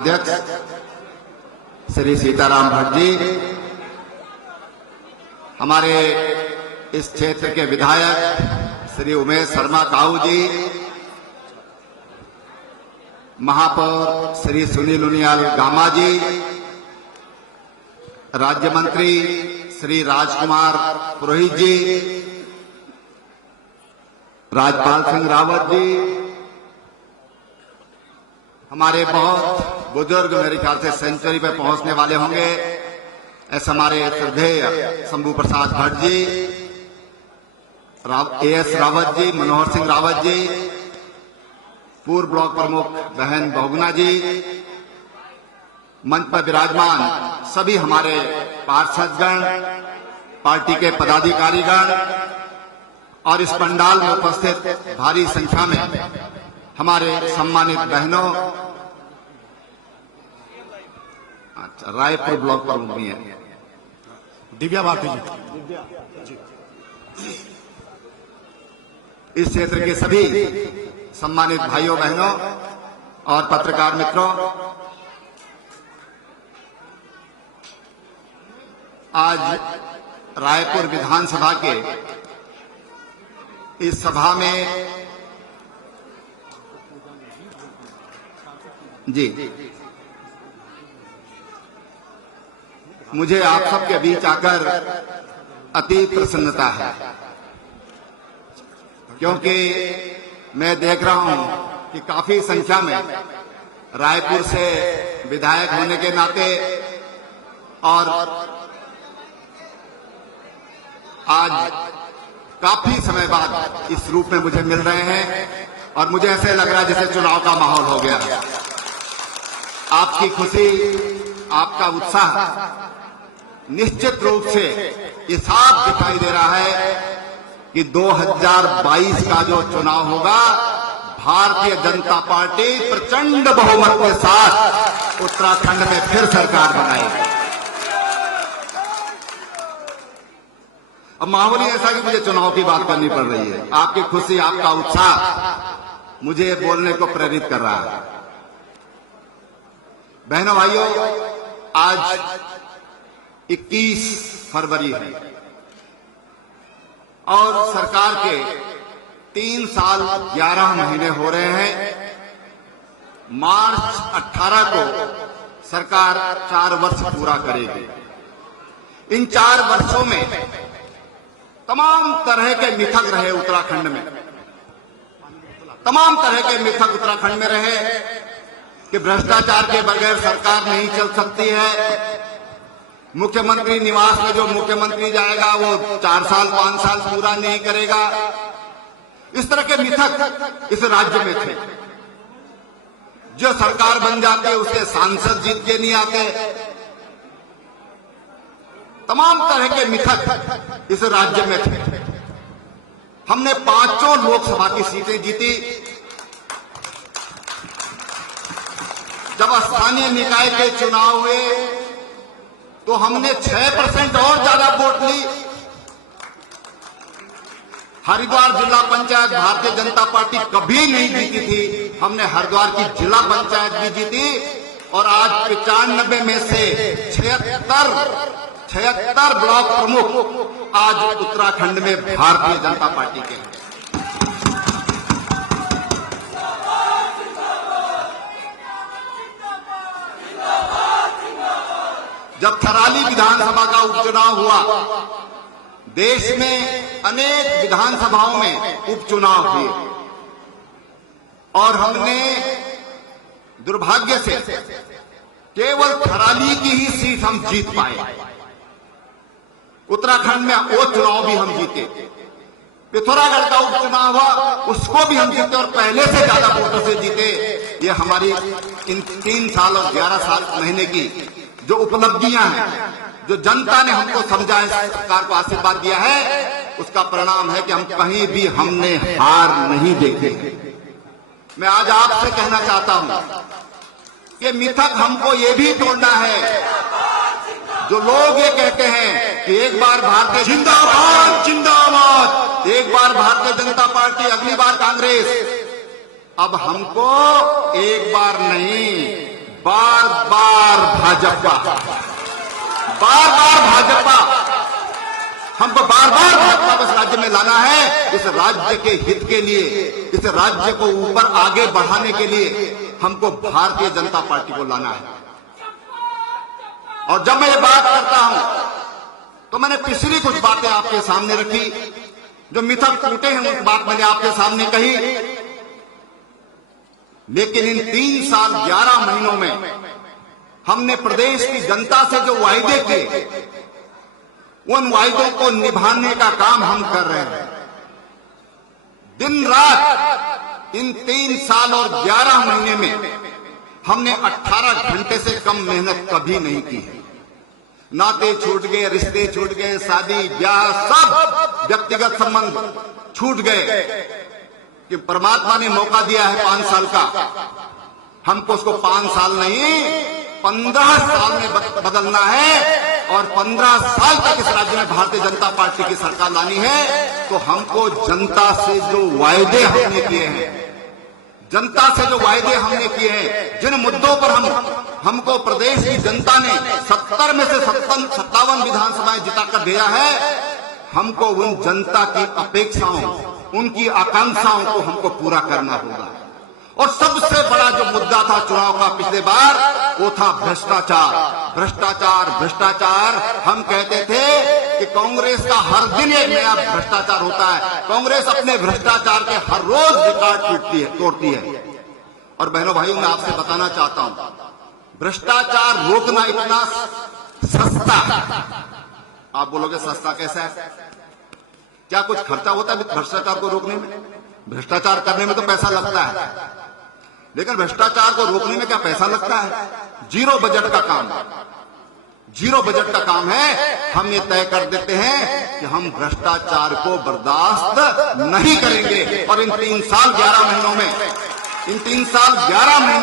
अध्यक्ष श्री सीताराम भट्ट जी, हमारे इस क्षेत्र के विधायक श्री उमेश शर्मा काऊ जी, महापौर श्री सुनील उनियाल गामा जी, राज्य मंत्री श्री राजकुमार पुरोहित जी, राजपाल सिंह रावत जी, हमारे बहुत बुजुर्ग मेरे ख्याल से सेंचुरी पे पहुंचने वाले होंगे, ऐसे हमारे श्रद्धेय शंभू प्रसाद भट्ट जी, एएस रावत जी, मनोहर सिंह रावत जी, पूर्व ब्लॉक प्रमुख बहन बहुगुना जी, मंच पर विराजमान सभी हमारे पार्षदगण, पार्टी के पदाधिकारीगण और इस पंडाल में उपस्थित भारी संख्या में हमारे सम्मानित बहनों, अच्छा रायपुर ब्लॉक प्रमुख भी है दिव्या भारती जी, इस क्षेत्र के सभी सम्मानित भाइयों बहनों और पत्रकार मित्रों, आज रायपुर विधानसभा के इस सभा में जी मुझे आप सबके बीच आकर अति प्रसन्नता है, क्योंकि मैं देख रहा हूं कि काफी संख्या में रायपुर से विधायक होने के नाते और आज काफी समय बाद इस रूप में मुझे मिल रहे हैं और मुझे ऐसे लग रहा है जैसे चुनाव का माहौल हो गया। आपकी खुशी, आपका उत्साह निश्चित रूप से ये साफ दिखाई दे रहा है कि 2022 का जो चुनाव होगा, भारतीय जनता पार्टी प्रचंड बहुमत के साथ उत्तराखंड में फिर सरकार बनाएगी। अब माहौल ही ऐसा कि मुझे चुनाव की बात करनी पड़ रही है। आपकी खुशी, आपका उत्साह मुझे बोलने को प्रेरित कर रहा है। बहनों भाइयों, आज 21 फरवरी है और सरकार के 3 साल 11 महीने हो रहे हैं। मार्च 18 को सरकार 4 वर्ष पूरा करेगी। इन 4 वर्षों में तमाम तरह के मिथक रहे उत्तराखंड में, तमाम तरह के मिथक उत्तराखंड में रहे कि भ्रष्टाचार के बगैर सरकार नहीं चल सकती है। मुख्यमंत्री निवास में जो मुख्यमंत्री जाएगा वो 4 साल 5 साल पूरा नहीं करेगा। इस तरह के मिथक इस राज्य में थे। जो सरकार बन जाते उसके सांसद जीत के नहीं आते। तमाम तरह के मिथक इस राज्य में थे। हमने 5 लोकसभा की सीटें जीती। जब स्थानीय निकाय के चुनाव हुए तो हमने 6% और ज्यादा वोट ली। हरिद्वार जिला पंचायत भारतीय जनता पार्टी कभी नहीं जीती थी, हमने हरिद्वार की जिला पंचायत भी जीती और आज 95 में से 76 ब्लॉक प्रमुख आज उत्तराखंड में भारतीय जनता पार्टी के हैं। जब थराली विधानसभा का उपचुनाव हुआ, देश में अनेक विधानसभाओं में उपचुनाव हुए और हमने दुर्भाग्य से केवल थराली की ही सीट हम जीत पाए। उत्तराखंड में वो चुनाव भी हम जीते। पिथौरागढ़ का उपचुनाव हुआ, उसको भी हम जीते और पहले से ज्यादा वोटों से जीते। ये हमारी इन 3 साल और 11 साल महीने की जो उपलब्धियां हैं, जो जनता ने हमको समझा है, सरकार को आशीर्वाद दिया है, उसका परिणाम है कि हम कहीं भी हमने हार नहीं देखी। मैं आज आपसे कहना चाहता हूं कि मिथक हमको ये भी तोड़ना है। जो लोग ये कहते हैं कि एक बार भारतीय जिंदाबाद जिंदाबाद, एक बार भारतीय जनता पार्टी, अगली बार कांग्रेस, अब हमको एक बार नहीं बार बार भाजपा हमको बार बार भाजपा इस राज्य में लाना है। इस राज्य के हित के लिए, इस राज्य को ऊपर आगे बढ़ाने के लिए हमको भारतीय जनता पार्टी को लाना है। और जब मैं ये बात करता हूं तो मैंने पिछली कुछ बातें आपके सामने रखी, जो मिथक टूटे हैं उस बात मैंने आपके सामने कही। लेकिन इन 3 साल 11 महीनों में हमने प्रदेश की जनता से जो वायदे किए, उन वायदों को निभाने का काम हम कर रहे हैं। दिन रात इन 3 साल और 11 महीने में हमने 18 घंटे से कम मेहनत कभी नहीं की है। नाते छूट गए, रिश्ते छूट गए, शादी ब्याह सब व्यक्तिगत संबंध छूट गए कि परमात्मा ने मौका दिया है 5 साल का, हमको उसको 5 साल नहीं 15 साल में बदलना है। और 15 साल तक इस राज्य में भारतीय जनता पार्टी की सरकार लानी है। तो हमको जनता से जो वायदे हमने किए हैं, जनता से जो वायदे हमने किए हैं, जिन मुद्दों पर हमको प्रदेश की जनता ने 70 में से 57 विधानसभाएं जिताकर दिया है, हमको उन जनता की अपेक्षाओं, उनकी आकांक्षाओं को हमको पूरा करना होगा। और सबसे बड़ा जो मुद्दा था चुनाव का पिछले बार, वो था भ्रष्टाचार। हम कहते थे कि कांग्रेस का हर दिन एक नया भ्रष्टाचार होता है। कांग्रेस अपने भ्रष्टाचार के हर रोज रिकॉर्ड तोड़ती है। और बहनों भाइयों, मैं आपसे बताना चाहता हूं, भ्रष्टाचार रोकना इतना सस्ता है। आप बोलोगे सस्ता कैसा है? क्या कुछ खर्चा होता है भ्रष्टाचार को रोकने में? भ्रष्टाचार करने में तो पैसा लगता है, लेकिन भ्रष्टाचार को रोकने में क्या पैसा लगता है? जीरो बजट का काम, जीरो बजट का काम है। हम ये तय कर देते हैं कि हम भ्रष्टाचार को बर्दाश्त नहीं करेंगे। और इन 3 साल 11 महीनों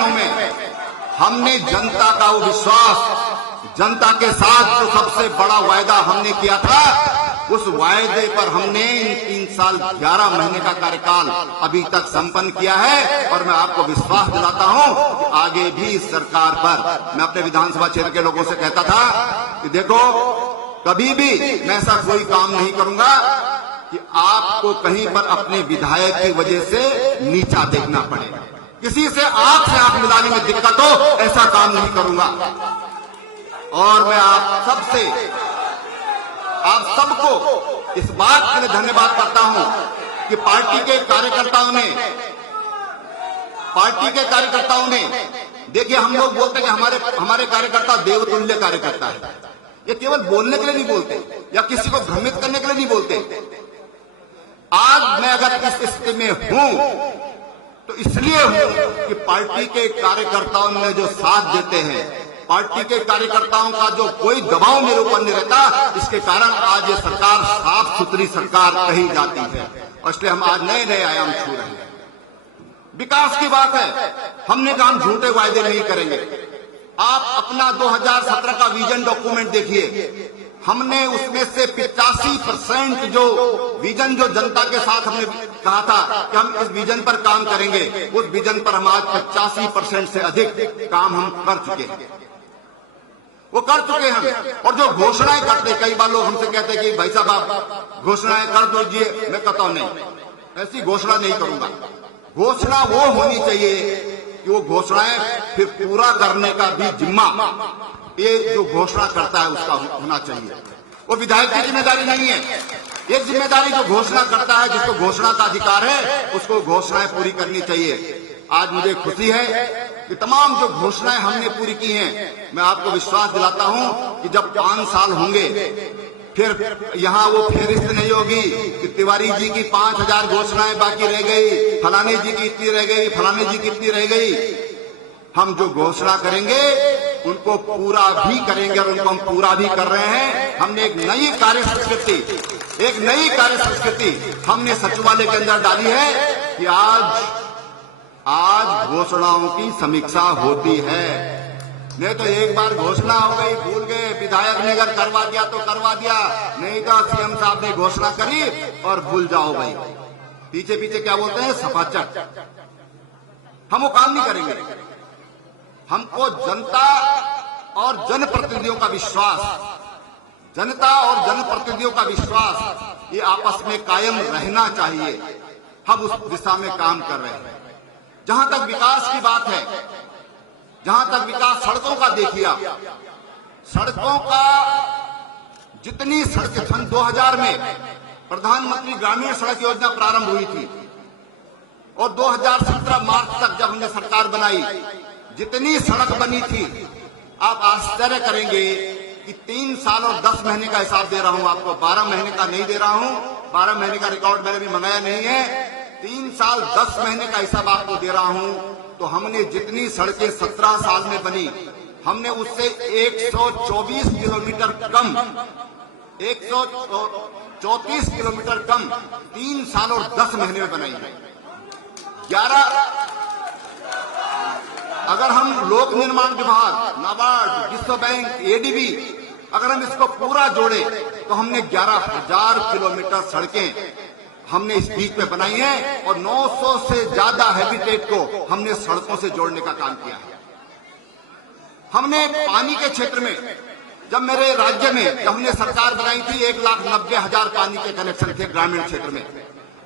में हमने जनता का वो विश्वास, जनता के साथ जो सबसे बड़ा वायदा हमने किया था, उस वायदे पर हमने इन 3 साल 11 महीने का कार्यकाल अभी तक संपन्न किया है। और मैं आपको विश्वास दिलाता हूं कि आगे भी इस सरकार पर, मैं अपने विधानसभा क्षेत्र के लोगों से कहता था कि देखो, कभी भी मैं ऐसा कोई काम नहीं करूंगा कि आपको कहीं पर अपने विधायक की वजह से नीचा देखना पड़े, किसी से आंख मिलाने में दिक्कत हो, ऐसा काम नहीं करूंगा। और मैं आप सबको इस बात के लिए धन्यवाद करता हूं कि पार्टी के कार्यकर्ताओं ने देखिए, हम लोग बोलते हैं कि हमारे कार्यकर्ता देवतुल्य कार्यकर्ता है। ये केवल बोलने के लिए नहीं बोलते या किसी को भ्रमित करने के लिए नहीं बोलते। आज मैं अगर इस स्थिति में हूं तो इसलिए हूं कि पार्टी के कार्यकर्ताओं ने जो साथ देते हैं, पार्टी के कार्यकर्ताओं का जो कोई दबाव मेरे ऊपर नहीं रहता, इसके कारण आज ये सरकार साफ सुथरी सरकार कही जाती है। और इसलिए हम आज नए नए आयाम छू रहे हैं। विकास की बात है, हमने कहा हम झूठे वायदे नहीं करेंगे। आप अपना 2017 का विजन डॉक्यूमेंट देखिए, हमने उसमें से 85% जो विजन, जो जनता के साथ हमने कहा था कि हम इस विजन पर काम करेंगे, उस विजन पर हम आज 85% से अधिक काम हम कर चुके हैं। वो कर चुके हैं। और जो घोषणाएं करते, कई बार लोग हमसे कहते हैं कि भाई साहब आप घोषणाएं कर दीजिए। मैं कहता हूं नहीं, ऐसी घोषणा नहीं करूंगा। घोषणा वो होनी चाहिए कि वो घोषणाएं फिर पूरा करने का भी जिम्मा ये जो घोषणा करता है उसका होना चाहिए। वो विधायक की जिम्मेदारी नहीं है। एक जिम्मेदारी जो घोषणा करता है, जिसको घोषणा का अधिकार है, उसको घोषणाएं पूरी करनी चाहिए। आज मुझे खुशी है कि तमाम जो घोषणाएं हमने पूरी की हैं, मैं आपको विश्वास दिलाता हूं कि जब 5 साल होंगे, फिर यहां वो फेरिस्त नहीं होगी कि तिवारी जी की 5000 घोषणाएं बाकी रह गई, फलाने जी की इतनी रह गई, फलाने जी की इतनी रह गई। हम जो घोषणा करेंगे उनको पूरा भी करेंगे और उनको हम पूरा भी कर रहे हैं। हमने एक नई कार्य संस्कृति हमने सचिवालय के अंदर डाली है कि आज घोषणाओं की समीक्षा होती है। नहीं तो एक बार घोषणा हो गई, भूल गए, विधायक ने अगर करवा दिया तो करवा दिया, नहीं तो सीएम साहब ने घोषणा करी और भूल जाओ भाई। पीछे पीछे क्या बोलते हैं, सफाचट। हम वो काम नहीं करेंगे। हमको जनता और जनप्रतिनिधियों का विश्वास, जनता और जनप्रतिनिधियों का विश्वास ये आपस में कायम रहना चाहिए। हम उस दिशा में काम कर रहे हैं। जहां तक विकास की बात है, जहां तक विकास सड़कों का देखिए आप, सड़कों का जितनी सड़कें सन 2000 में प्रधानमंत्री ग्रामीण सड़क योजना प्रारंभ हुई थी और 2017 मार्च तक जब हमने सरकार बनाई, जितनी सड़क बनी थी, आप आश्चर्य करेंगे कि 3 साल और 10 महीने का हिसाब दे रहा हूं आपको, 12 महीने का नहीं दे रहा हूं, 12 महीने का रिकॉर्ड मैंने भी मंगाया नहीं है, 3 साल 10 महीने का हिसाब आपको दे रहा हूं। तो हमने जितनी सड़कें 17 साल में बनी, हमने उससे 124 किलोमीटर कम, 134 किलोमीटर कम 3 साल और 10 महीने में बनाई है। 11 अगर हम लोक निर्माण विभाग, नाबार्ड, विश्व बैंक, एडीबी, अगर हम इसको पूरा जोड़े तो हमने 11,000 किलोमीटर सड़कें हमने इस बीच में बनाई है और 900 से ज्यादा हैबिटेट को हमने सड़कों से जोड़ने का काम किया है। हमने पानी के क्षेत्र में, जब मेरे राज्य में जब हमने सरकार बनाई थी, 1,90,000 पानी के कनेक्शन थे ग्रामीण क्षेत्र में।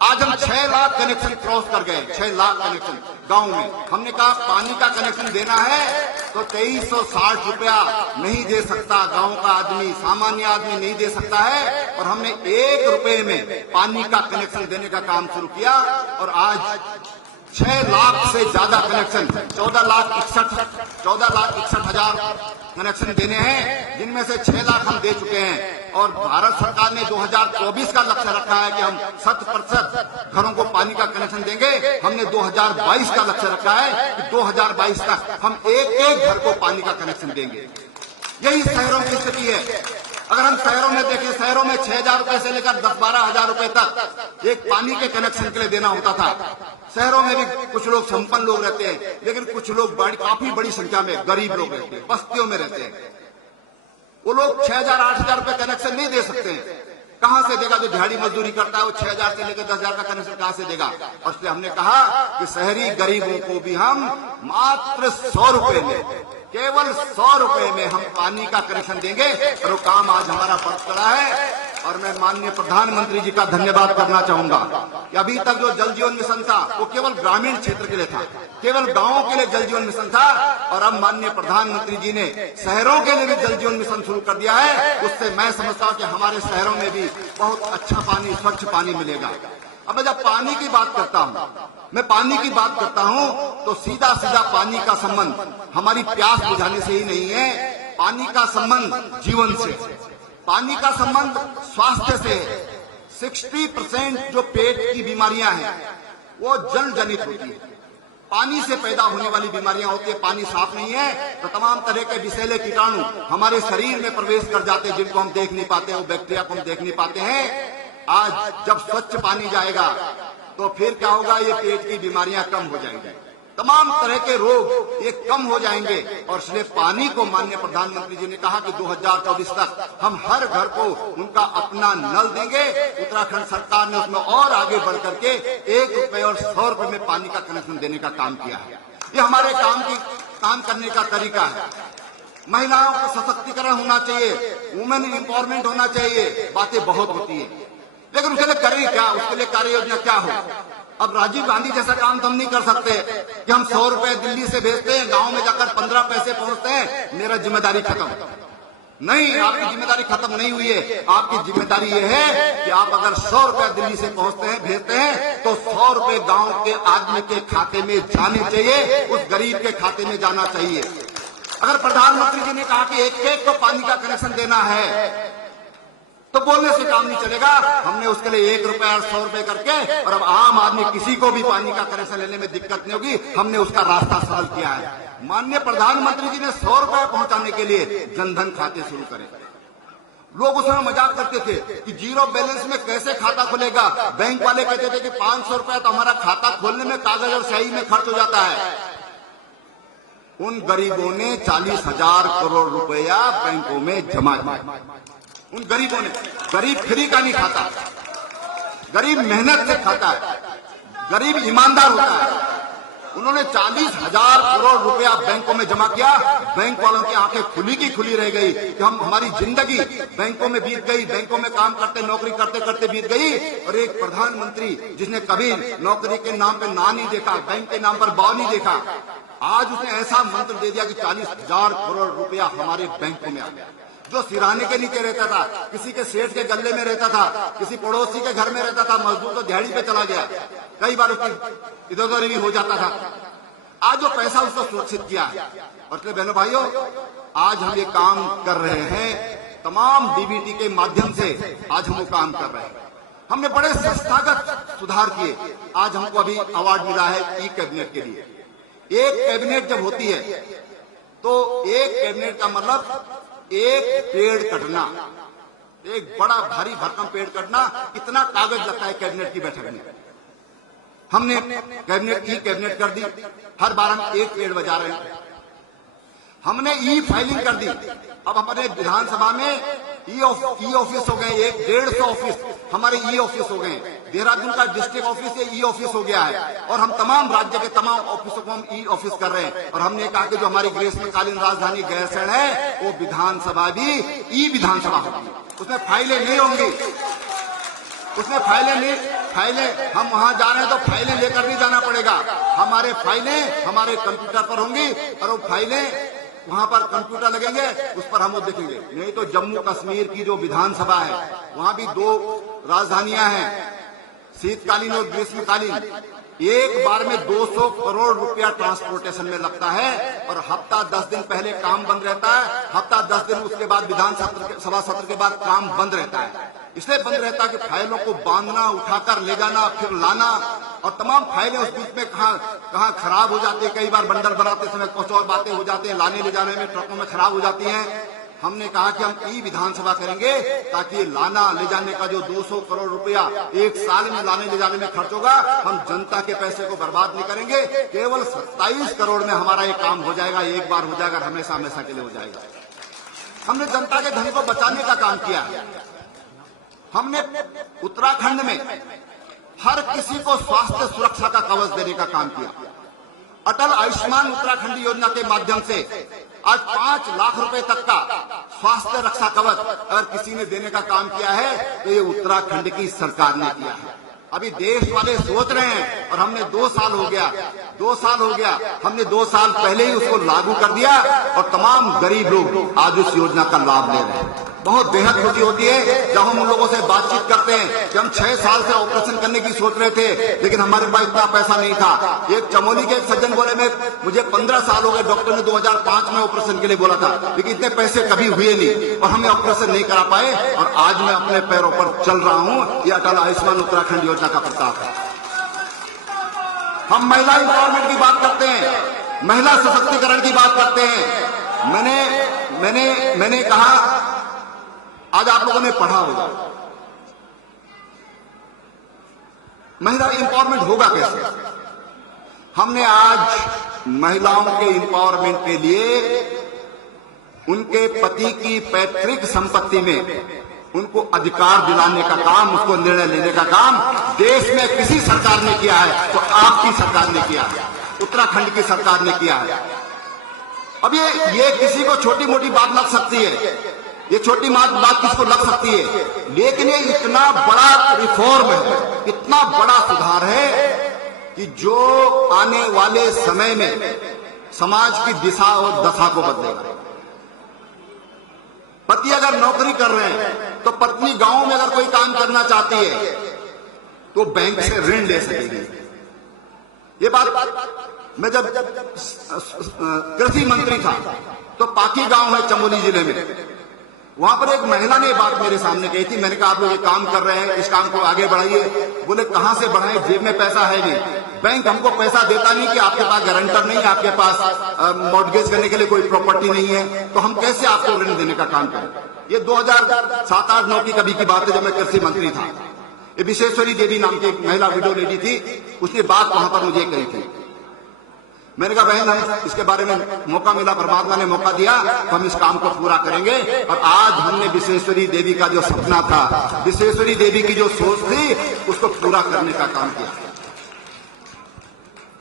आज हम 6 लाख कनेक्शन क्रॉस कर गए, 6 लाख कनेक्शन गांव में। हमने कहा पानी का कनेक्शन देना है तो 2360 रुपया नहीं दे सकता गांव का आदमी, सामान्य आदमी नहीं दे सकता है, और हमने 1 रुपये में पानी का कनेक्शन देने का काम शुरू किया और आज 6 लाख से ज्यादा कनेक्शन, 14,61,000 कनेक्शन देने हैं, जिनमें से 6 लाख हम दे चुके हैं। और भारत सरकार ने 2024 का लक्ष्य रखा है कि हम 100% घरों को पानी का कनेक्शन देंगे। हमने 2022 का लक्ष्य रखा है कि 2022 तक हम एक घर को पानी का कनेक्शन देंगे। यही शहरों की स्थिति है। अगर हम शहरों में देखें, शहरों में 6,000 रुपए से लेकर 10-12,000 रुपए तक एक पानी के कनेक्शन के लिए देना होता था। शहरों में भी कुछ लोग संपन्न लोग रहते हैं, लेकिन कुछ लोग काफी बड़ी संख्या में गरीब लोग रहते हैं, बस्तियों में रहते हैं। वो लोग 6,000-8,000 रुपए कनेक्शन नहीं दे सकते हैं। कहां से देगा? जो दिहाड़ी मजदूरी करता है वो 6,000 से लेकर 10,000 का कनेक्शन कहां से देगा? और इसलिए हमने कहा कि शहरी गरीबों को भी हम मात्र 100 रुपए में, केवल 100 रुपए में हम पानी का कनेक्शन देंगे। और वो काम आज हमारा बढ़ पड़ा है। और मैं माननीय प्रधानमंत्री जी का धन्यवाद करना चाहूंगा कि अभी तक जो जल जीवन मिशन था वो केवल ग्रामीण क्षेत्र के लिए था, केवल गांवों के लिए जल जीवन मिशन था, और अब माननीय प्रधानमंत्री जी ने शहरों के लिए भी जल जीवन मिशन शुरू कर दिया है। उससे मैं समझता हूं कि हमारे शहरों में भी बहुत अच्छा पानी, स्वच्छ पानी मिलेगा। अब मैं जब पानी की बात करता हूं, तो सीधा सीधा पानी का संबंध हमारी प्यास बुझाने से ही नहीं है। पानी का संबंध जीवन से, पानी का संबंध स्वास्थ्य से। 60% जो पेट की बीमारियां हैं वो जल जनित होती है, पानी से पैदा होने वाली बीमारियां होती है। पानी साफ नहीं है तो तमाम तरह के विषैले कीटाणु हमारे शरीर में प्रवेश कर जाते हैं, जिनको हम देख नहीं पाते, वो बैक्टीरिया को हम देख नहीं पाते हैं। आज जब स्वच्छ पानी जाएगा तो फिर क्या होगा? ये पेट की बीमारियां कम हो जाएंगी, तमाम तरह के रोग ये कम हो जाएंगे। और इसलिए पानी को माननीय प्रधानमंत्री जी ने कहा कि 2024 तक हम हर घर को उनका अपना नल देंगे। उत्तराखंड सरकार ने उसमें और आगे बढ़ करके 1 रुपये और 100 रुपये में पानी का कनेक्शन देने का काम किया है। ये हमारे काम करने का तरीका है। महिलाओं का सशक्तिकरण होना चाहिए, वुमेन एम्पावरमेंट होना चाहिए। बातें बहुत होती है, लेकिन उसके लिए करें क्या? उसके लिए कार्य योजना क्या हो? अब राजीव गांधी जैसा काम तो हम नहीं कर सकते कि हम 100 रुपए दिल्ली से भेजते हैं, गांव में जाकर 15 पैसे पहुंचते हैं, मेरा जिम्मेदारी खत्म। नहीं, आपकी जिम्मेदारी खत्म नहीं हुई है। आपकी जिम्मेदारी ये है कि आप अगर 100 रुपया दिल्ली से भेजते हैं तो 100 रुपए गांव के आदमी के खाते में जाने चाहिए, उस गरीब के खाते में जाना चाहिए। अगर प्रधानमंत्री जी ने कहा कि एक को पानी का कनेक्शन देना है तो बोलने से काम नहीं चलेगा। हमने उसके लिए 1 रुपया और 100 रुपए करके, और अब आम आदमी किसी को भी पानी का कनेक्शन लेने में दिक्कत नहीं होगी, हमने उसका रास्ता सरल किया है। माननीय प्रधानमंत्री जी ने 100 रुपए पहुंचाने के लिए जनधन खाते शुरू करे। लोग उसमें मजाक करते थे कि जीरो बैलेंस में कैसे खाता खुलेगा। बैंक वाले कहते थे कि 500 रुपया तो हमारा खाता खोलने में कागज और स्याही में खर्च हो जाता है। उन गरीबों ने 40,000 करोड़ रुपया बैंकों में जमा किया। उन गरीबों ने, गरीब फ्री का नहीं खाता, गरीब मेहनत से खाता है, गरीब ईमानदार होता है। उन्होंने 40,000 करोड़ रुपया बैंकों में जमा किया। बैंक वालों की आंखें खुली की खुली रह गई कि हम हमारी जिंदगी बैंकों में बीत गई, बैंकों में काम करते नौकरी करते करते बीत गई। और एक प्रधानमंत्री जिसने कभी नौकरी के नाम पे ना नहीं देखा, बैंक के नाम पर बाव नहीं देखा, आज उसने ऐसा मंत्र दे दिया कि 40,000 करोड़ रुपया हमारे बैंकों में आ गया। जो सिराने के नीचे रहता था, किसी के सेठ के गले में रहता था, किसी पड़ोसी के घर में रहता था, मजदूर तो दिहाड़ी पे चला गया, कई बार उसकी इधर उधर भी हो जाता था। आज जो पैसा उसको सुरक्षित किया है। और इसलिए बहनों भाइयों, आज हम ये काम कर रहे हैं, तमाम डीबीटी के माध्यम से आज हम वो काम कर रहे हैं। हमने बड़े संस्थागत सुधार किए। आज हमको अभी अवार्ड मिला है ई कैबिनेट के लिए। एक कैबिनेट जब होती है तो एक कैबिनेट का मतलब एक पेड़ कटना, एक बड़ा भारी भरकम पेड़ कटना, कितना कागज लगता है कैबिनेट की बैठक में। हमने कैबिनेट ई कैबिनेट कर दी। हर बार हम एक पेड़ बजा रहे हैं। हमने ई फाइलिंग कर दी। अब हमारे विधानसभा में ई ऑफिस हो गए, 150 ऑफिस हमारे ई ऑफिस हो गए। देहरादून का डिस्ट्रिक्ट ऑफिस से ई ऑफिस हो गया है। और हम तमाम राज्य के तमाम ऑफिसों को हम ई ऑफिस कर रहे हैं। और हमने कहा कि जो हमारी ग्रीष्मकालीन राजधानी गैरसैंण है, वो विधानसभा भी ई विधानसभा होगी। उसमें फाइलें नहीं होंगी, उसमें फाइलें हम वहां जा रहे हैं तो फाइलें लेकर नहीं जाना पड़ेगा। हमारे फाइलें हमारे कंप्यूटर पर होंगी और वो फाइलें वहां पर कंप्यूटर लगेंगे, उस पर हम वो देखेंगे। नहीं तो जम्मू कश्मीर की जो विधानसभा है, वहां भी 2 राजधानियां हैं, शीतकालीन और ग्रीष्मकालीन। एक बार में 200 करोड़ रुपया ट्रांसपोर्टेशन में लगता है। और हफ्ता 10 दिन पहले काम बंद रहता है, हफ्ता 10 दिन उसके बाद विधानसभा सत्र के बाद काम बंद रहता है। इसलिए बंद रहता है कि फाइलों को बांधना, उठाकर ले जाना, फिर लाना, और तमाम फाइलें उस बीच में कहाँ खराब हो जाती है। कई बार बंडल बनाते समय कुछ और बातें हो जाती हैं, लाने ले जाने में ट्रकों में खराब हो जाती हैं। हमने कहा कि हम ई विधानसभा करेंगे ताकि लाना ले जाने का जो 200 करोड़ रुपया एक साल में लाने ले जाने में खर्च होगा, हम जनता के पैसे को बर्बाद नहीं करेंगे। केवल 27 करोड़ में हमारा ये काम हो जाएगा, एक बार हो जाएगा, हमेशा हमेशा के लिए हो जाएगा। हमने जनता के धन को बचाने का काम किया। हमने उत्तराखंड में हर किसी को स्वास्थ्य सुरक्षा का कवच देने का काम किया। अटल आयुष्मान उत्तराखंड योजना के माध्यम से आज 5 लाख रुपए तक का स्वास्थ्य रक्षा कवच अगर किसी ने देने का काम किया है तो ये उत्तराखंड की सरकार ने किया है। अभी देश वाले सोच रहे हैं, और हमने 2 साल हो गया, हमने 2 साल पहले ही उसको लागू कर दिया और तमाम गरीब लोग आज उस योजना का लाभ ले रहे हैं। बहुत बेहद खुशी होती है जब हम उन लोगों से बातचीत करते हैं कि हम 6 साल से ऑपरेशन करने की सोच रहे थे, लेकिन हमारे पास इतना पैसा नहीं था। एक चमोली के एक सज्जन बोले, मुझे 15 साल हो गए, डॉक्टर ने 2005 में ऑपरेशन के लिए बोला था, लेकिन इतने पैसे कभी हुए नहीं और हमें ऑपरेशन नहीं करा पाए, और आज मैं अपने पैरों पर चल रहा हूं। ये अटल आयुष्मान उत्तराखंड योजना का प्रताप है। हम महिला एम्पावरमेंट की बात करते हैं, महिला सशक्तिकरण की बात करते हैं। मैंने कहा, आज आप लोगों ने पढ़ा होगा, महिला एम्पावरमेंट होगा कैसे। हमने आज महिलाओं के एम्पावरमेंट के लिए उनके पति की पैतृक संपत्ति में उनको अधिकार दिलाने का काम, उसको निर्णय लेने का काम देश में किसी सरकार ने किया है तो आपकी सरकार ने किया है, उत्तराखंड की सरकार ने किया है। अब ये किसी को छोटी मोटी बात लग सकती है, ये छोटी बात किसको लग सकती है, लेकिन ये इतना बड़ा रिफॉर्म है, इतना बड़ा सुधार है कि जो आने वाले समय में समाज की दिशा और दशा को बदलेगा। पति अगर नौकरी कर रहे हैं तो पत्नी गांव में अगर कोई काम करना चाहती है तो बैंक से ऋण ले सकेगी। ये बात मैं जब कृषि मंत्री था तो पाकी गांव है चमोली जिले में, वहां पर एक महिला ने बात मेरे सामने कही थी। मैंने कहा आप लोग ये काम कर रहे हैं, इस काम को आगे बढ़ाइए। बोले कहां से बढ़ाएं, जेब में पैसा है नहीं, बैंक हमको पैसा देता नहीं कि आपके पास गारंटर नहीं है, आपके पास मॉर्गेज करने के लिए कोई प्रॉपर्टी नहीं है, तो हम कैसे आपको ऋण देने का काम करें। ये 2007-8-9 की कभी की बात है जब मैं कृषि मंत्री था। ये विशेश्वरी देवी नाम की एक महिला विडो लेडी थी, उसने बात वहां पर मुझे कही थी। मैंने कहा बहन, हम इसके बारे में मौका मिला, परमात्मा ने मौका दिया तो हम इस काम को पूरा करेंगे। और आज हमने विशेश्वरी देवी का जो सपना था, विशेश्वरी देवी की जो सोच थी, उसको पूरा करने का काम किया।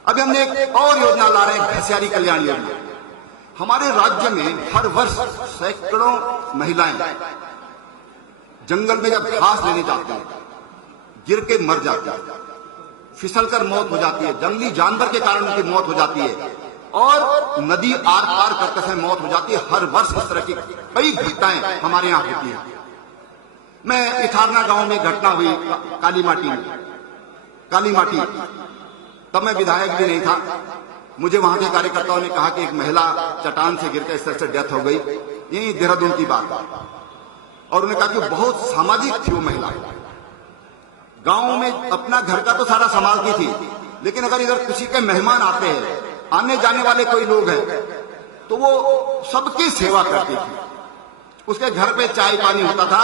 अभी हमने एक और योजना ला रहे हैं, घसियारी कल्याण योजना। हमारे राज्य में हर वर्ष सैकड़ों महिलाएं जंगल में जब घास लेने जाती हैं, गिर के मर जाती है, फिसलकर मौत हो जाती है, जंगली जानवर के कारण उनकी मौत हो जाती है, और नदी आर पार करते समय मौत हो जाती है। हर वर्ष इस तरह की कई घटनाएं हमारे यहां होती हैं। मैं इथारना गांव में घटना हुई काली माटी, तब मैं विधायक भी नहीं था। मुझे वहां के कार्यकर्ताओं ने कहा कि एक महिला चट्टान से गिरकर इस तरह से डेथ हो गई, यही देहरादून की बात है। और उन्होंने कहा कि बहुत सामाजिक थी वो महिला, गांव में अपना घर का तो सारा संभालती थी, लेकिन अगर इधर किसी के मेहमान आते हैं, आने जाने वाले कोई लोग हैं, तो वो सबकी सेवा करती थी। उसके घर पे चाय पानी होता था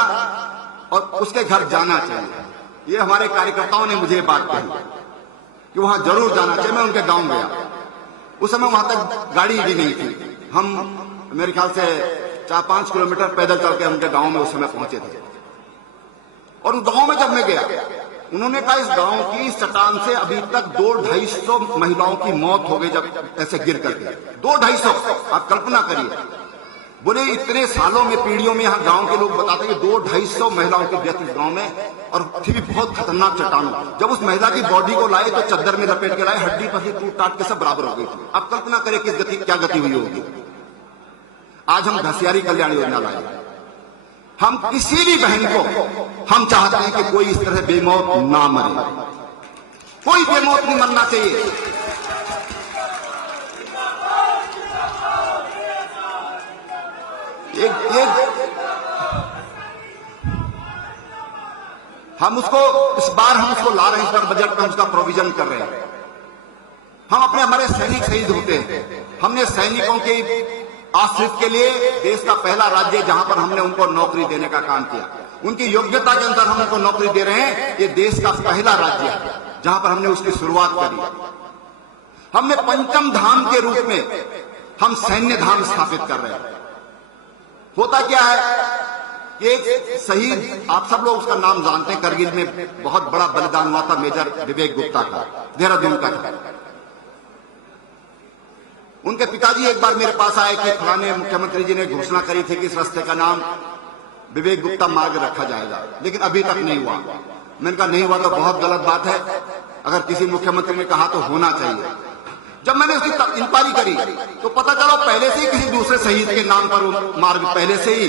और उसके घर जाना चाहिए। ये हमारे कार्यकर्ताओं ने मुझे बात कही कि वहां जरूर जाना चाहिए। मैं उनके गांव गया, उस समय वहां तक गाड़ी भी नहीं थी। हम मेरे ख्याल से 4-5 किलोमीटर पैदल चल के उनके गांव में उस समय पहुंचे थे। और उस गांव में जब मैं गया, उन्होंने कहा इस गांव की चट्टान से अभी तक 200-250 महिलाओं की मौत हो गई जब ऐसे गिर करके। 200-250, आप कल्पना करिए। बोले इतने सालों में, पीढ़ियों में यहाँ गांव के लोग बताते हैं कि 200-250 महिलाओं की डेथ इस गांव में, और थी भी बहुत खतरनाक चट्टान। जब उस महिला की बॉडी को लाए तो चद्दर में लपेट के लाए, हड्डी पसली टूट टाट के सब बराबर हो गई थी। आप कल्पना करें किस गति, क्या गति हुई होगी। आज हम घसियारी कल्याण योजना लाए। हम किसी भी बहन को हम चाहते हैं कि कोई इस तरह से बेमौत ना मरे, कोई बेमौत नहीं मरना चाहिए। हम उसको इस बार हम उसको ला रहे हैं, इस बार बजट में उसका प्रोविजन कर रहे हैं। हम अपने, हमारे सैनिक शहीद होते हैं, हमने सैनिकों के आश्रित के लिए देश का पहला राज्य जहां पर हमने उनको नौकरी देने का काम किया, उनकी योग्यता के अनुसार हम उनको नौकरी दे रहे हैं। ये देश का पहला राज्य है जहां पर हमने उसकी शुरुआत करी। हमने पंचम धाम के रूप में हम सैन्य धाम स्थापित कर रहे हैं। होता क्या है कि एक शहीद, आप सब लोग उसका नाम जानते हैं, करगिल में बहुत बड़ा बलिदान हुआ था मेजर विवेक गुप्ता का, देहरादून का था। उनके पिताजी एक बार मेरे पास आए कि फलाने मुख्यमंत्री जी ने घोषणा करी थी कि इस रास्ते का नाम विवेक गुप्ता मार्ग रखा जाएगा, लेकिन अभी तक नहीं हुआ। मैंने कहा नहीं हुआ तो बहुत गलत बात है, अगर किसी मुख्यमंत्री ने कहा तो होना चाहिए। जब मैंने उसकी इंक्वायरी करी तो पता चला पहले से ही किसी दूसरे शहीद के नाम पर वो मार्ग, पहले से ही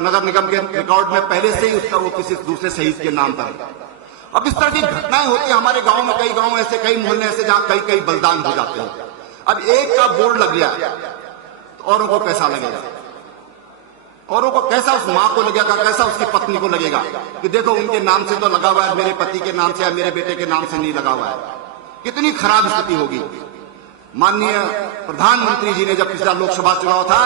नगर निगम के रिकॉर्ड में पहले से ही उसका वो किसी दूसरे शहीद के नाम पर है। अब इस तरह की घटनाएं होती है हमारे गांव में, कई गांव ऐसे, कई मोहल्ले ऐसे जहां कई कई बलिदान हो जाते हैं। अब एक का बोर्ड लग गया तो औरों को कैसा लगेगा, औरों को कैसा, उस मां को लगेगा, कैसा उसकी पत्नी को लगेगा कि देखो उनके नाम से तो लगा हुआ है, मेरे पति के नाम से या मेरे बेटे के नाम से नहीं लगा हुआ है। कितनी खराब स्थिति होगी। माननीय प्रधानमंत्री जी ने जब पिछला लोकसभा चुनाव था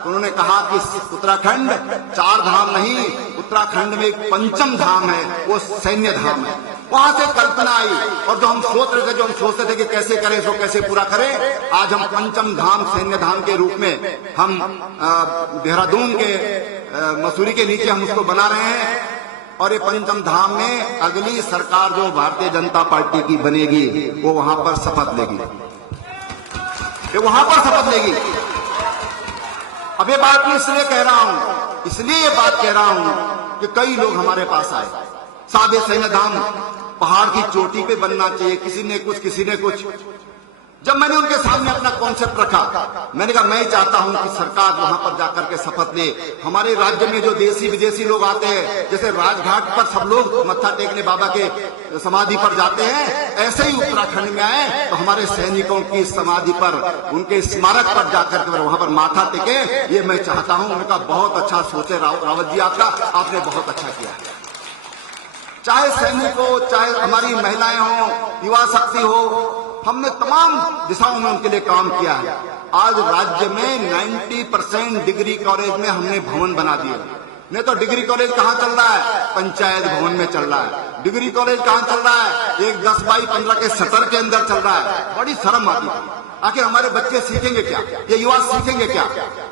तो उन्होंने कहा कि उत्तराखंड 4 धाम नहीं, उत्तराखंड में एक पंचम धाम है, वो सैन्य धाम है। वहां से कल्पना आई, और जो हम सोच रहे थे, जो हम सोचते थे कि कैसे करें, इसको कैसे पूरा करें, आज हम पंचम धाम सैन्य धाम के रूप में हम देहरादून के मसूरी के नीचे हम उसको बना रहे हैं। और ये पंचम धाम में अगली सरकार जो भारतीय जनता पार्टी की बनेगी वो वहां पर शपथ लेगी, ये वहां पर शपथ लेगी। अब ये बात मैं इसलिए कह रहा हूं, इसलिए ये बात कह रहा हूं कि कई लोग हमारे पास आए, साहब ये सैन्य धाम पहाड़ की चोटी पे बनना चाहिए, किसी ने कुछ, किसी ने कुछ। जब मैंने उनके सामने अपना कॉन्सेप्ट रखा, मैंने कहा मैं चाहता हूं कि सरकार वहां पर जाकर के शपथ ले। हमारे राज्य में जो देशी विदेशी लोग आते हैं, जैसे राजघाट पर सब लोग मत्था टेकने बाबा के समाधि पर जाते हैं, ऐसे ही उत्तराखंड में आए तो हमारे सैनिकों की समाधि पर, उनके स्मारक पर जाकर के वहां पर माथा टेके, ये मैं चाहता हूं। उनका बहुत अच्छा सोचे रावत जी, आपने बहुत अच्छा किया। चाहे सैनिक हो, चाहे हमारी महिलाएं हो, युवा शक्ति हो, हमने तमाम दिशाओं में उनके लिए काम किया है। आज राज्य में 90% डिग्री कॉलेज में हमने भवन बना दिए। नहीं तो डिग्री कॉलेज कहाँ चल रहा है, पंचायत भवन में चल रहा है। डिग्री कॉलेज कहाँ चल रहा है, एक 10 बाई 15 के शटर के अंदर चल रहा है। बड़ी शर्म आती है। आखिर हमारे बच्चे सीखेंगे क्या, ये युवा सीखेंगे क्या?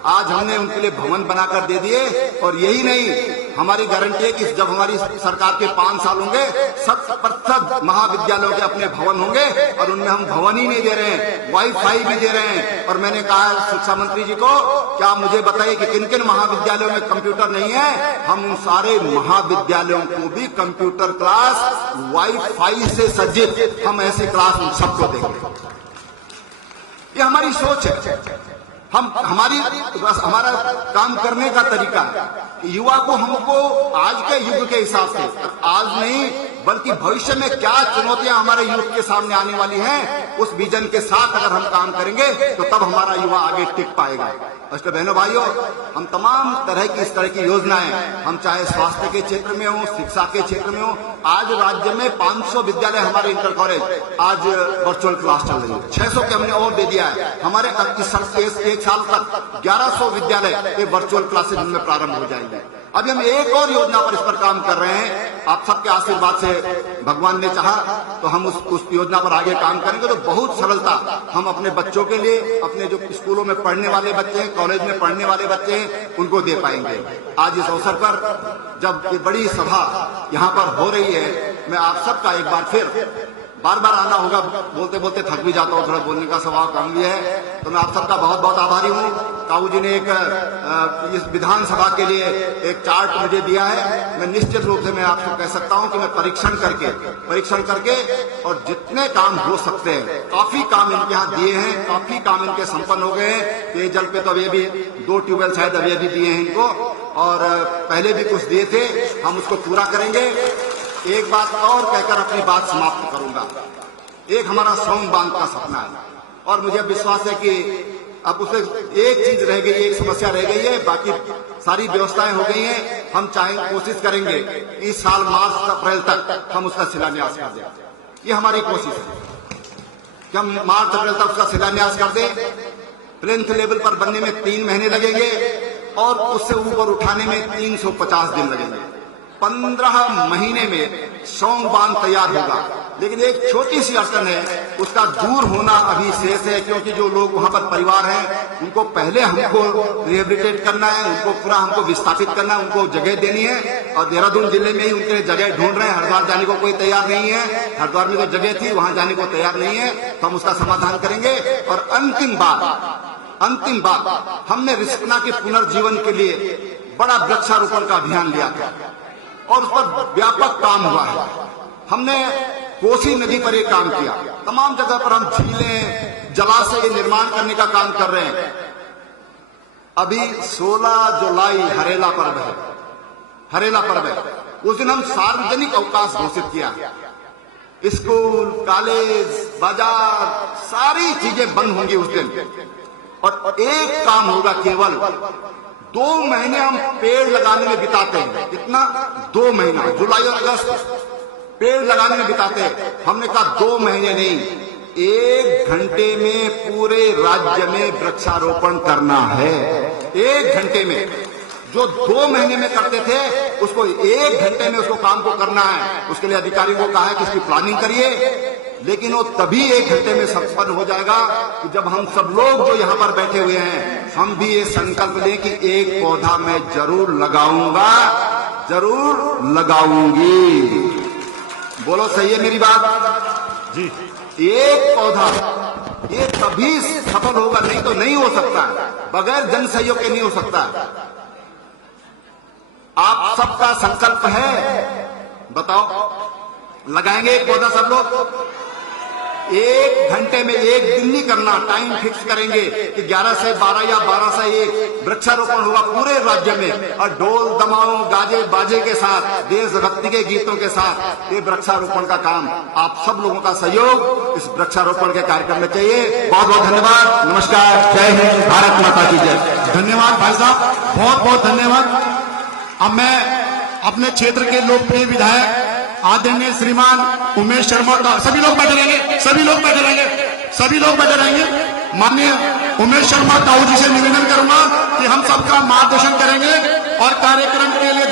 आज हमने उनके लिए भवन बनाकर दे दिए, और यही नहीं, हमारी गारंटी है कि जब हमारी सरकार के 5 साल होंगे 70% महाविद्यालयों के अपने भवन होंगे, और उनमें हम भवन ही नहीं दे रहे हैं, वाईफाई भी दे रहे हैं। और मैंने कहा शिक्षा मंत्री जी को, क्या मुझे बताइए कि किन किन महाविद्यालयों में कंप्यूटर नहीं है? हम उन सारे महाविद्यालयों को भी कंप्यूटर क्लास वाईफाई से सज्जित, हम ऐसी क्लास उन सबको देंगे। ये हमारी सोच है, हमारा काम करने का तरीका है। युवा को हमको आज के युग के हिसाब से, आज नहीं बल्कि भविष्य में क्या चुनौतियां हमारे युग के सामने आने वाली हैं, उस विजन के साथ अगर हम काम करेंगे तो तब हमारा युवा आगे टिक पाएगा। तो बहनों भाइयों, हम तमाम तरह की इस तरह की योजनाएं, हम चाहे स्वास्थ्य के क्षेत्र में हो, शिक्षा के क्षेत्र में हो, आज राज्य में 500 विद्यालय हमारे इंटर कॉलेज आज वर्चुअल क्लास चल रही है। 600 के हमने और दे दिया है। हमारे इस एक साल तक 1100 विद्यालय ये वर्चुअल क्लासेज उनमें प्रारंभ हो जाएंगे। अभी हम एक और योजना पर इस पर काम कर रहे हैं। आप सबके आशीर्वाद से भगवान ने चाहा तो हम उस योजना पर आगे काम करेंगे, तो बहुत सरलता हम अपने बच्चों के लिए, अपने जो स्कूलों में पढ़ने वाले बच्चे हैं, कॉलेज में पढ़ने वाले बच्चे हैं, उनको दे पाएंगे। आज इस अवसर पर जब ये बड़ी सभा यहाँ पर हो रही है, मैं आप सबका एक बार फिर, बार बार आना होगा, बोलते बोलते थक भी जाता हूँ, थोड़ा बोलने का स्वभाव कम भी है, तो मैं आप सबका बहुत बहुत आभारी हूँ। ताऊ जी ने इस विधानसभा के लिए एक चार्ट मुझे दिया है। मैं निश्चित रूप से मैं आपको कह सकता हूँ कि मैं परीक्षण करके और जितने काम हो सकते हैं, काफी काम इनके यहाँ दिए हैं, काफी काम इनके संपन्न हो गए हैं। पेयजल पे तो अभी 2 ट्यूबवेल शायद अभी दिए हैं इनको, और पहले भी कुछ दिए थे, हम उसको पूरा करेंगे। एक बात और कहकर अपनी बात समाप्त करूंगा। एक हमारा सोम बांध का सपना है, और मुझे विश्वास है कि अब उसे एक चीज रह गई, एक समस्या रह गई है, बाकी सारी व्यवस्थाएं हो गई हैं। हम चाहे कोशिश करेंगे इस साल मार्च अप्रैल तक हम उसका शिलान्यास कर दें। ये हमारी कोशिश है कि हम मार्च अप्रैल तक उसका शिलान्यास कर दें। प्लिंथ लेवल पर बनने में 3 महीने लगेंगे, और उससे ऊपर उठाने में 350 दिन लगेंगे। 15 महीने में सोम बांध तैयार होगा। लेकिन एक छोटी सी अड़चन है, उसका दूर होना अभी शेष है, क्योंकि जो लोग वहां पर परिवार हैं, उनको पहले हमको रिहेबिलिटेट करना है, उनको पूरा हमको विस्थापित करना है, उनको जगह देनी है। और देहरादून जिले में ही उनके लिए जगह ढूंढ रहे हैं। हरिद्वार जाने को कोई तैयार नहीं है, हरिद्वार में जो जगह थी वहां जाने को तैयार नहीं है, तो हम उसका समाधान करेंगे। और अंतिम बात, हमने रिस्पना के पुनर्जीवन के लिए बड़ा वृक्षारोपण का अभियान लिया था, और उस पर व्यापक काम हुआ है। हमने कोसी नदी पर एक काम किया, तमाम जगह पर हम झीलें, जलाशय के निर्माण करने का काम कर रहे हैं। अभी 16 जुलाई हरेला पर्व है, उस दिन हम सार्वजनिक अवकाश घोषित किया। स्कूल, कॉलेज, बाजार, सारी चीजें बंद होंगी उस दिन, और एक काम होगा, केवल 2 महीने हम पेड़ लगाने में बिताते हैं। कितना? 2 महीना, जुलाई और अगस्त पेड़ लगाने में बिताते हैं। हमने कहा 2 महीने नहीं, 1 घंटे में पूरे राज्य में वृक्षारोपण करना है। 1 घंटे में, जो 2 महीने में करते थे, उसको 1 घंटे में उसको काम को करना है। उसके लिए अधिकारियों को कहा है कि इसकी प्लानिंग करिए, लेकिन वो तभी 1 घंटे में संपन्न हो जाएगा कि जब हम सब लोग जो यहाँ पर बैठे हुए हैं, हम भी ये संकल्प लें कि एक पौधा मैं जरूर लगाऊंगा, जरूर लगाऊंगी। बोलो सही है मेरी बात जी? एक पौधा ये तभी सफल होगा, नहीं तो नहीं हो सकता, बगैर जन सहयोग के नहीं हो सकता। आप सबका संकल्प है, बताओ लगाएंगे एक पौधा सब लोग? 1 घंटे में, 1 दिन नहीं करना, टाइम फिक्स करेंगे कि 11 से 12 या 12 से 1 वृक्षारोपण होगा पूरे राज्य में, और ढोल दमाओं गाजे बाजे के साथ, देशभक्ति के गीतों के साथ ये वृक्षारोपण का काम, आप सब लोगों का सहयोग इस वृक्षारोपण के कार्यक्रम में चाहिए। बहुत बहुत धन्यवाद, नमस्कार, जय हिंद, भारत माता की जय। धन्यवाद भाई साहब, बहुत बहुत धन्यवाद। अब मैं अपने क्षेत्र के लोकप्रिय विधायक आदरणीय श्रीमान उमेश शर्मा का, सभी लोग बैठे रहेंगे, माननीय उमेश शर्मा ताऊ जी से निवेदन करूंगा कि हम सबका मार्गदर्शन करेंगे और कार्यक्रम के लिए